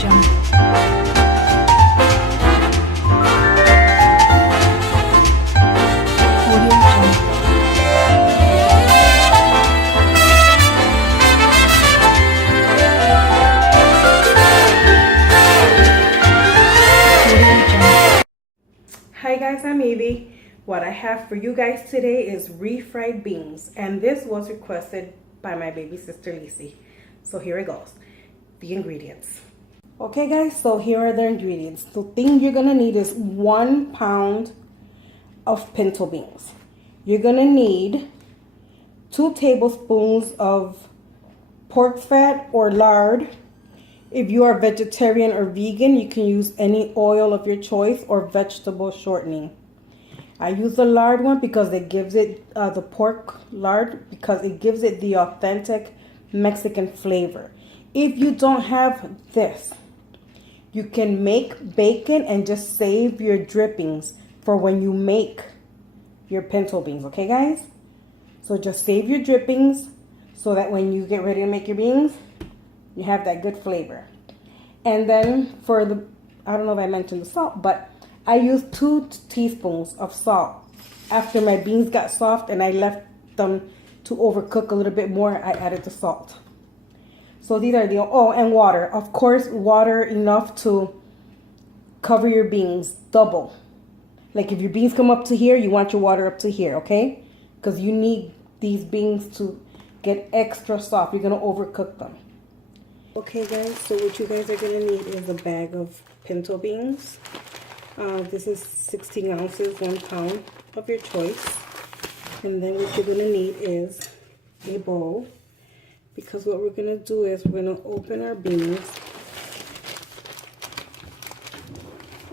Hi guys, I'm Evie. What I have for you guys today is refried beans, and this was requested by my baby sister Lisi. So here it goes, the ingredients. Okay guys, so here are the ingredients. The thing you're gonna need is 1 pound of pinto beans. You're gonna need 2 tablespoons of pork fat or lard. If you are vegetarian or vegan, you can use any oil of your choice or vegetable shortening. I use the lard one because it gives it, the pork lard, because it gives it the authentic Mexican flavor. If you don't have this, you can make bacon and just save your drippings for when you make your pinto beans, okay guys? So just save your drippings so that when you get ready to make your beans, you have that good flavor. And then for the, I don't know if I mentioned the salt, but I used 2 teaspoons of salt. After my beans got soft and I left them to overcook a little bit more, I added the salt. So these are the, oh, and water. Of course, water enough to cover your beans, double. Like if your beans come up to here, you want your water up to here, okay? Because you need these beans to get extra soft. You're going to overcook them. Okay guys, so what you guys are going to need is a bag of pinto beans. This is 16 ounces, 1 pound of your choice. And then what you're going to need is a bowl. Because what we're going to do is we're going to open our beans.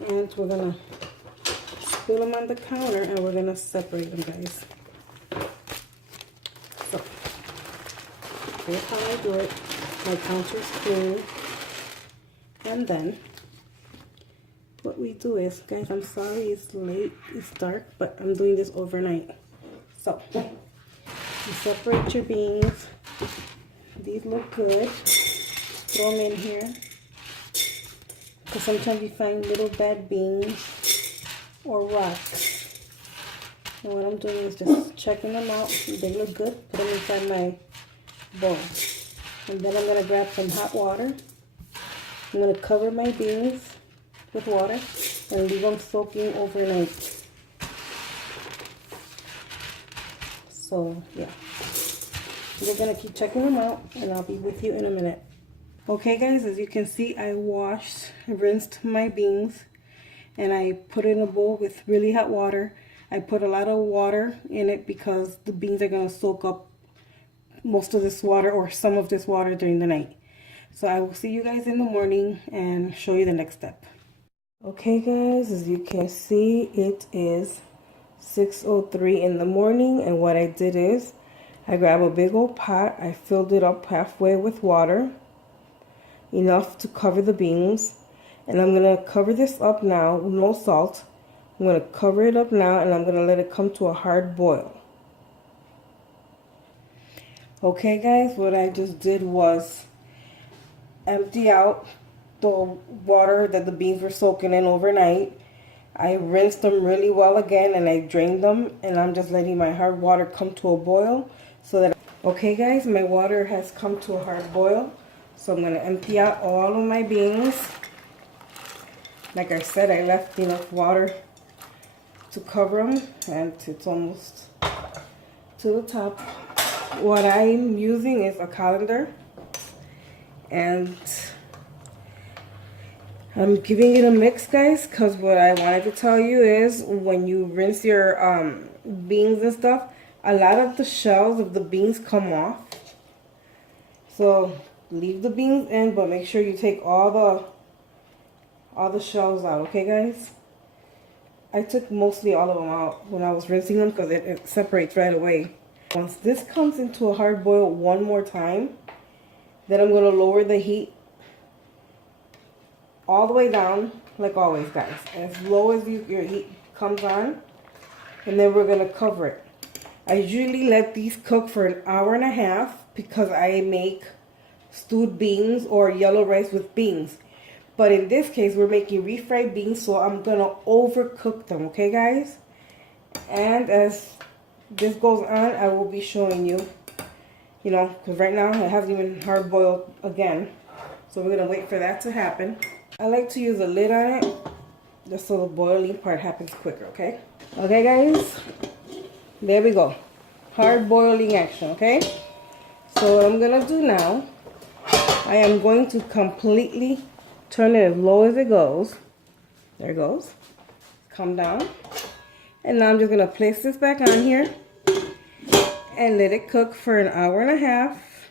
And we're going to spill them on the counter and we're going to separate them, guys. So, here's how I do it. My counter's clean. And then what we do is, guys, I'm sorry it's late, it's dark, but I'm doing this overnight. So you separate your beans. These look good. Throw them in here, because sometimes you find little bad beans or rocks. And what I'm doing is just checking them out. If they look good, put them inside my bowl. And then I'm going to grab some hot water. I'm going to cover my beans with water and leave them soaking overnight. So, yeah. We're going to keep checking them out and I'll be with you in a minute. Okay guys, as you can see, I washed and rinsed my beans and I put it in a bowl with really hot water. I put a lot of water in it because the beans are going to soak up most of this water or some of this water during the night. So I will see you guys in the morning and show you the next step. Okay guys, as you can see, it is 6:03 in the morning, and what I did is I grabbed a big old pot. I filled it up halfway with water, enough to cover the beans, and I'm going to cover this up now, no salt. I'm going to cover it up now and I'm going to let it come to a hard boil. Okay guys, what I just did was empty out the water that the beans were soaking in overnight. I rinsed them really well again and I drained them, and I'm just letting my hard water come to a boil so that, okay guys, my water has come to a hard boil. So I'm going to empty out all of my beans. Like I said, I left enough water to cover them, and it's almost to the top. What I'm using is a colander, and I'm giving it a mix, guys, because what I wanted to tell you is when you rinse your beans and stuff, a lot of the shells of the beans come off. So leave the beans in, but make sure you take all the shells out, okay guys? I took mostly all of them out when I was rinsing them because it separates right away. Once this comes into a hard boil one more time, then I'm going to lower the heat all the way down, like always, guys, as low as your heat comes on, and then we're going to cover it. I usually let these cook for an hour and a half because I make stewed beans or yellow rice with beans. But in this case, we're making refried beans, so I'm gonna overcook them, okay guys? And as this goes on, I will be showing you, you know, because right now it hasn't even hard boiled again. So we're gonna wait for that to happen. I like to use a lid on it, just so the boiling part happens quicker, okay? Okay guys, there we go. Hard boiling action, okay? So what I'm gonna do now, I am going to completely turn it as low as it goes. There it goes. Come down. And now I'm just gonna place this back on here and let it cook for an hour and a half.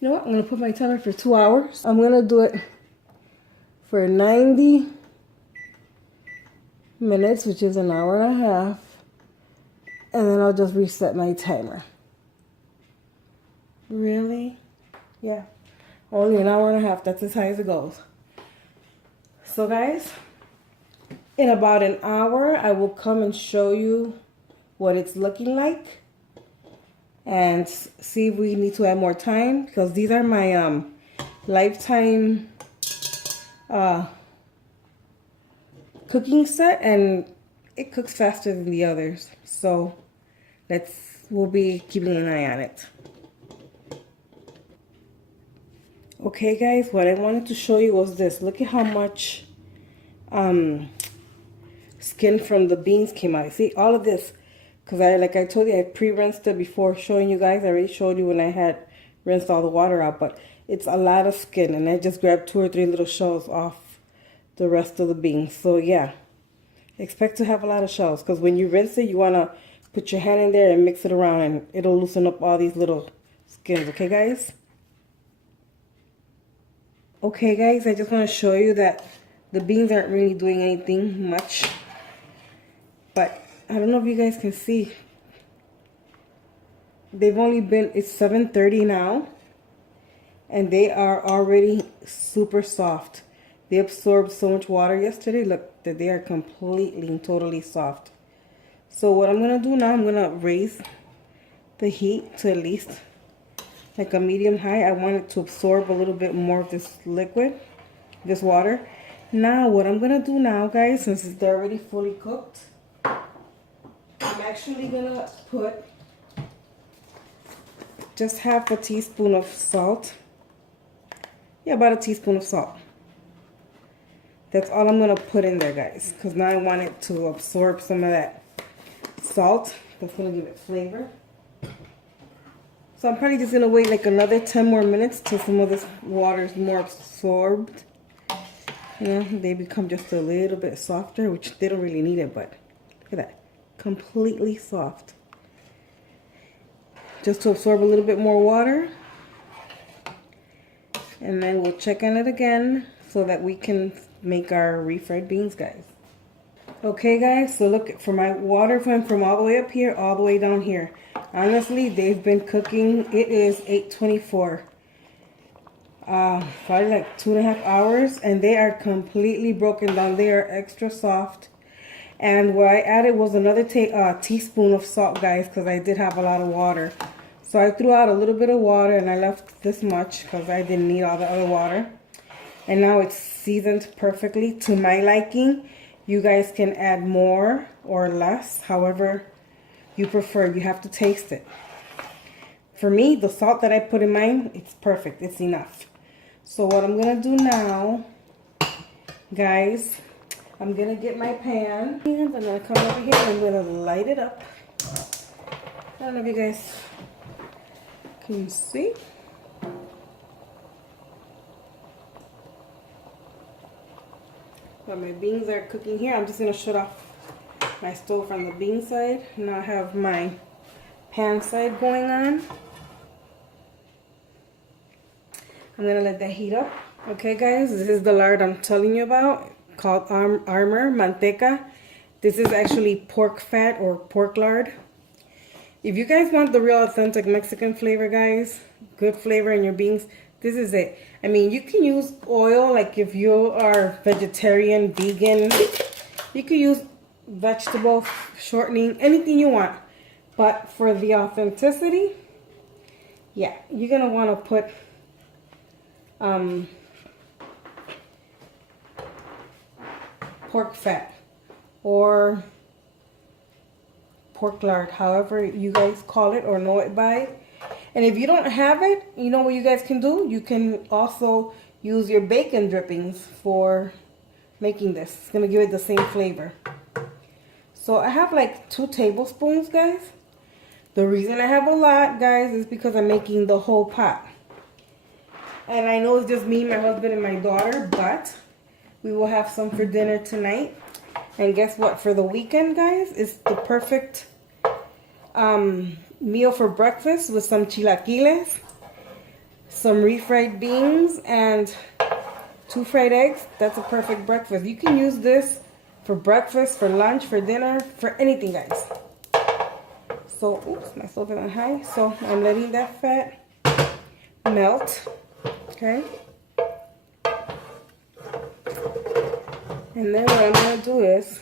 You know what? I'm gonna put my timer for 2 hours. I'm gonna do it for 90 minutes, which is an hour and a half. And then I'll just reset my timer. Really? Yeah. Only an hour and a half. That's as high as it goes. So guys, in about an hour, I will come and show you what it's looking like. And see if we need to add more time. Because these are my lifetime cooking set. And it cooks faster than the others. So we'll be keeping an eye on it. Okay guys, what I wanted to show you was this. Look at how much skin from the beans came out. See, all of this, because like I told you, I pre-rinsed it before showing you guys. I already showed you when I had rinsed all the water out, but it's a lot of skin, and I just grabbed 2 or 3 little shells off the rest of the beans. So yeah, expect to have a lot of shells, because when you rinse it, you want to put your hand in there and mix it around, and it'll loosen up all these little skins. Okay guys? Okay guys, I just want to show you that the beans aren't really doing anything much, but I don't know if you guys can see. They've only been, it's 7:30 now, and they are already super soft. They absorbed so much water yesterday. Look, that they are completely and totally soft. So what I'm going to do now, I'm going to raise the heat to at least like a medium high. I want it to absorb a little bit more of this liquid, this water. Now what I'm gonna do now, guys, since they're already fully cooked, I'm actually gonna put just half a teaspoon of salt. Yeah, about a teaspoon of salt. That's all I'm gonna put in there, guys, because now I want it to absorb some of that salt. That's gonna give it flavor. So I'm probably just going to wait like another 10 more minutes till some of this water is more absorbed. You know, they become just a little bit softer, which they don't really need it, but look at that. Completely soft. Just to absorb a little bit more water. And then we'll check on it again so that we can make our refried beans, guys. Okay, guys, so look, for my water went from all the way up here all the way down here. Honestly, they've been cooking. It is 8:24. Probably like 2.5 hours, and they are completely broken down. They are extra soft. And what I added was another teaspoon of salt, guys, because I did have a lot of water. So I threw out a little bit of water, and I left this much because I didn't need all the other water. And now it's seasoned perfectly to my liking. You guys can add more or less, however you prefer. You have to taste it. For me, the salt that I put in mine, it's perfect. It's enough. So what I'm going to do now, guys, I'm going to get my pan. And I'm going to come over here and I'm going to light it up. I don't know if you guys can see. But my beans are cooking here. I'm just going to shut off my stove from the bean side. Now I have my pan side going on. I'm going to let that heat up. Okay guys, this is the lard I'm telling you about, called Armor Manteca. This is actually pork fat or pork lard. If you guys want the real authentic Mexican flavor, guys, good flavor in your beans, this is it. I mean, you can use oil, like if you are vegetarian, vegan, you can use vegetable shortening, anything you want. But for the authenticity, yeah, you're gonna want to put pork fat or pork lard, however you guys call it or know it by. And if you don't have it, you know what you guys can do? You can also use your bacon drippings for making this. It's going to give it the same flavor. So I have like 2 tablespoons, guys. The reason I have a lot, guys, is because I'm making the whole pot. And I know it's just me, my husband, and my daughter, but we will have some for dinner tonight. And guess what? For the weekend, guys, it's the perfect meal for breakfast with some chilaquiles, some refried beans, and 2 fried eggs. That's a perfect breakfast. You can use this for breakfast, for lunch, for dinner, for anything, guys. So, oops, my stove is on high. So I'm letting that fat melt, okay? And then what I'm gonna do is,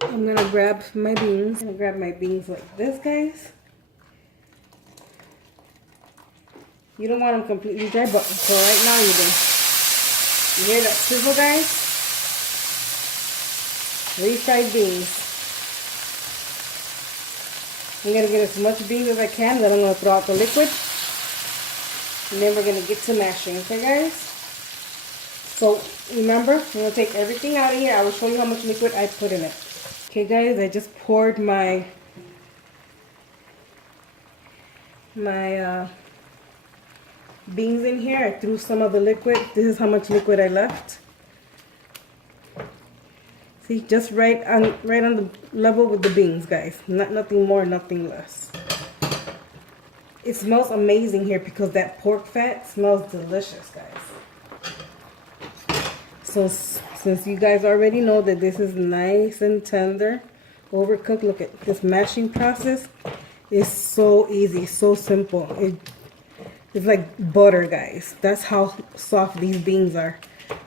I'm gonna grab my beans. I'm gonna grab my beans like this, guys. You don't want them completely dry, but for right now you do. You hear that sizzle, guys? Refried beans. I'm gonna get as much beans as I can, then I'm gonna throw out the liquid. And then we're gonna get to mashing, okay, guys? So remember, I'm gonna take everything out of here. I will show you how much liquid I put in it. Okay, guys, I just poured my beans in here. I threw some of the liquid. This is how much liquid I left. See, just right on the level with the beans, guys. Nothing more, nothing less. It smells amazing here because that pork fat smells delicious, guys. So since you guys already know that this is nice and tender, overcooked, look at this mashing process. It's so easy, so simple. It's like butter, guys. That's how soft these beans are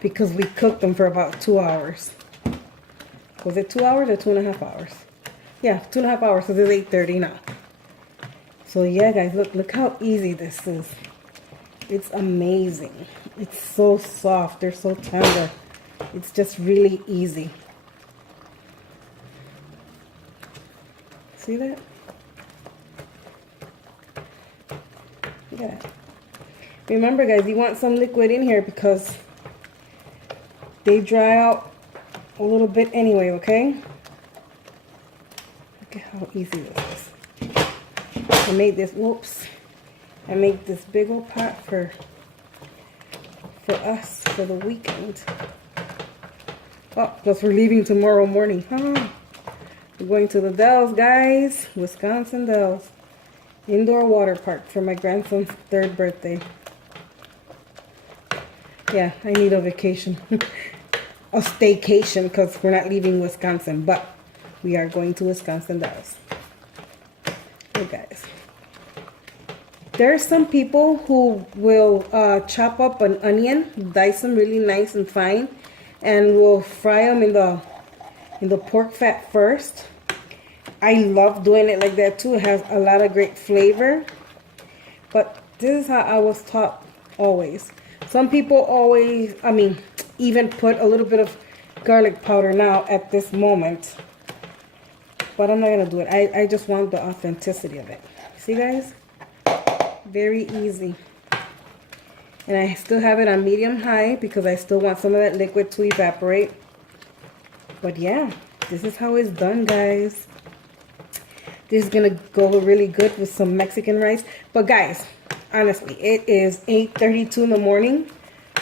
because we cooked them for about 2 hours. Was it 2 hours or 2.5 hours? Yeah, 2.5 hours, so it's 8:30 now. So yeah, guys, look how easy this is. It's amazing. It's so soft. They're so tender. It's just really easy. See that? Look at that. Remember, guys, you want some liquid in here because they dry out a little bit anyway, okay? Look at how easy this is. I made this, whoops. I made this big old pot for us for the weekend. Oh, plus we're leaving tomorrow morning. Huh? We're going to the Dells, guys. Wisconsin Dells. Indoor water park for my grandson's 3rd birthday. Yeah, I need a vacation. A staycation because we're not leaving Wisconsin, but we are going to Wisconsin Dells. Hey guys, there are some people who will chop up an onion, dice them really nice and fine, and will fry them in the pork fat first. I love doing it like that too. It has a lot of great flavor, but this is how I was taught always. Some people always, even put a little bit of garlic powder now at this moment. But I'm not going to do it. I just want the authenticity of it. See, guys? Very easy. And I still have it on medium-high because I still want some of that liquid to evaporate. But yeah, this is how it's done, guys. This is going to go really good with some Mexican rice. But guys, honestly, it is 8:32 in the morning.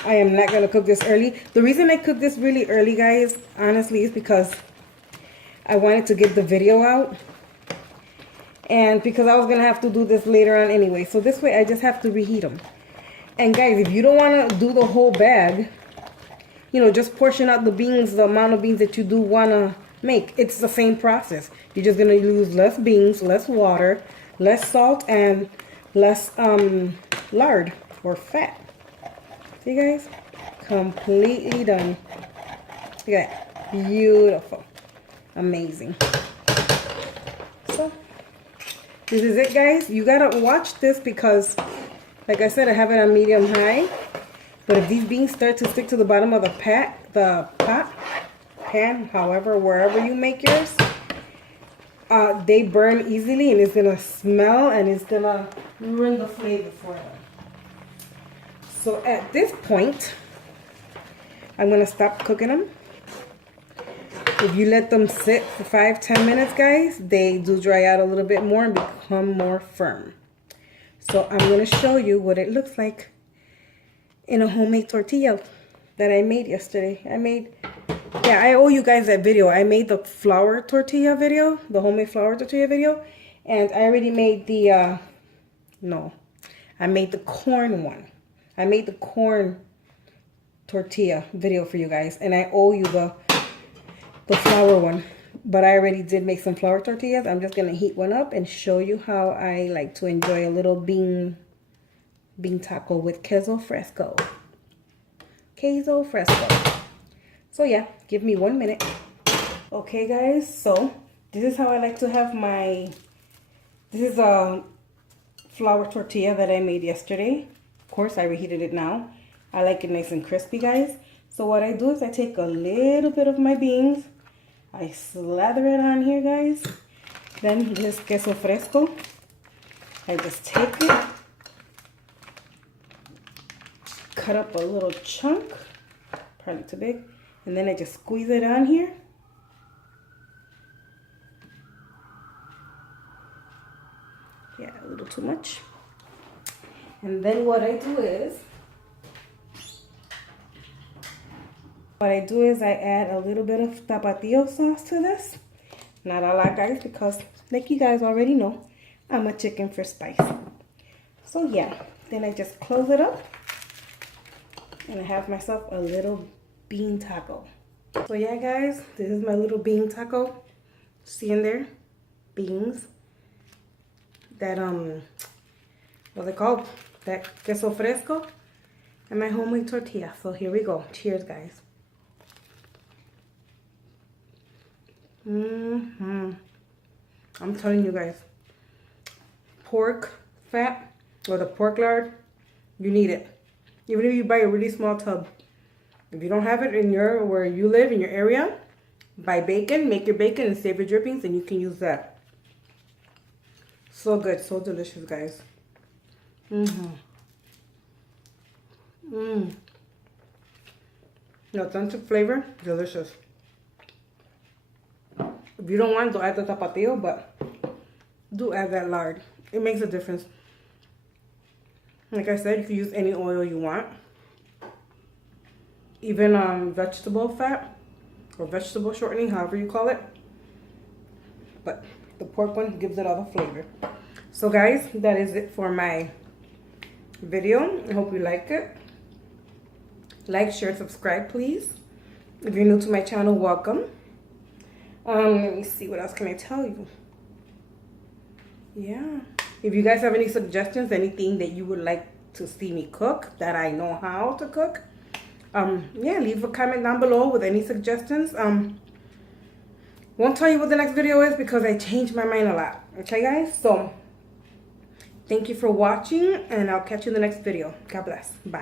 I am not going to cook this early. The reason I cook this really early, guys, honestly, is because I wanted to get the video out. And because I was going to have to do this later on anyway. So this way, I just have to reheat them. And guys, if you don't want to do the whole bag, you know, just portion out the beans, the amount of beans that you do want to make. It's the same process. You're just going to use less beans, less water, less salt, and less lard or fat. See, guys? Completely done. Look at that. Beautiful. Amazing. So, this is it, guys. You gotta watch this because, like I said, I have it on medium-high. But if these beans start to stick to the bottom of the pot, pan, however, wherever you make yours, they burn easily and it's gonna smell and it's gonna ruin the flavor for them. So at this point, I'm gonna stop cooking them. If you let them sit for 5-10 minutes, guys, they do dry out a little bit more and become more firm. So I'm gonna show you what it looks like in a homemade tortilla that I made yesterday. I owe you guys that video. I made the flour tortilla video, the homemade flour tortilla video, and I already made the, I made the corn one. I made the corn tortilla video for you guys, and I owe you the flour one. But I already did make some flour tortillas. I'm just gonna heat one up and show you how I like to enjoy a little bean taco with queso fresco. Queso fresco. So yeah, give me 1 minute. Okay guys, so this is how I like to have this is a flour tortilla that I made yesterday. Of course, I reheated it now. I like it nice and crispy, guys. So what I do is I take a little bit of my beans. I slather it on here, guys. Then this queso fresco. I just take it, cut up a little chunk, probably too big, and then I just squeeze it on here. Yeah, a little too much. And then what I do is I add a little bit of tapatio sauce to this. Not a lot, guys, because like you guys already know, I'm a chicken for spice. So yeah, then I just close it up and I have myself a little bean taco. So yeah, guys, this is my little bean taco. See in there? Beans. That, what's it called? That queso fresco and my homemade tortilla. So here we go. Cheers, guys. I'm telling you guys, pork fat or the pork lard, you need it. Even if you buy a really small tub. If you don't have it in where you live, in your area, buy bacon, make your bacon and save your drippings, and you can use that. So good, so delicious, guys. The authentic flavor, delicious. If you don't want to add the tapatio, but do add that lard. It makes a difference. Like I said, you can use any oil you want. Even vegetable fat or vegetable shortening, however you call it. But the pork one gives it all the flavor. So guys, that is it for my video. I hope you liked it. Like, share, subscribe, please. If you're new to my channel, welcome. Let me see, what else can I tell you? Yeah. If you guys have any suggestions, anything that you would like to see me cook that I know how to cook, yeah, leave a comment down below with any suggestions. Won't tell you what the next video is because I change my mind a lot. Okay, guys? So, thank you for watching, and I'll catch you in the next video. God bless. Bye.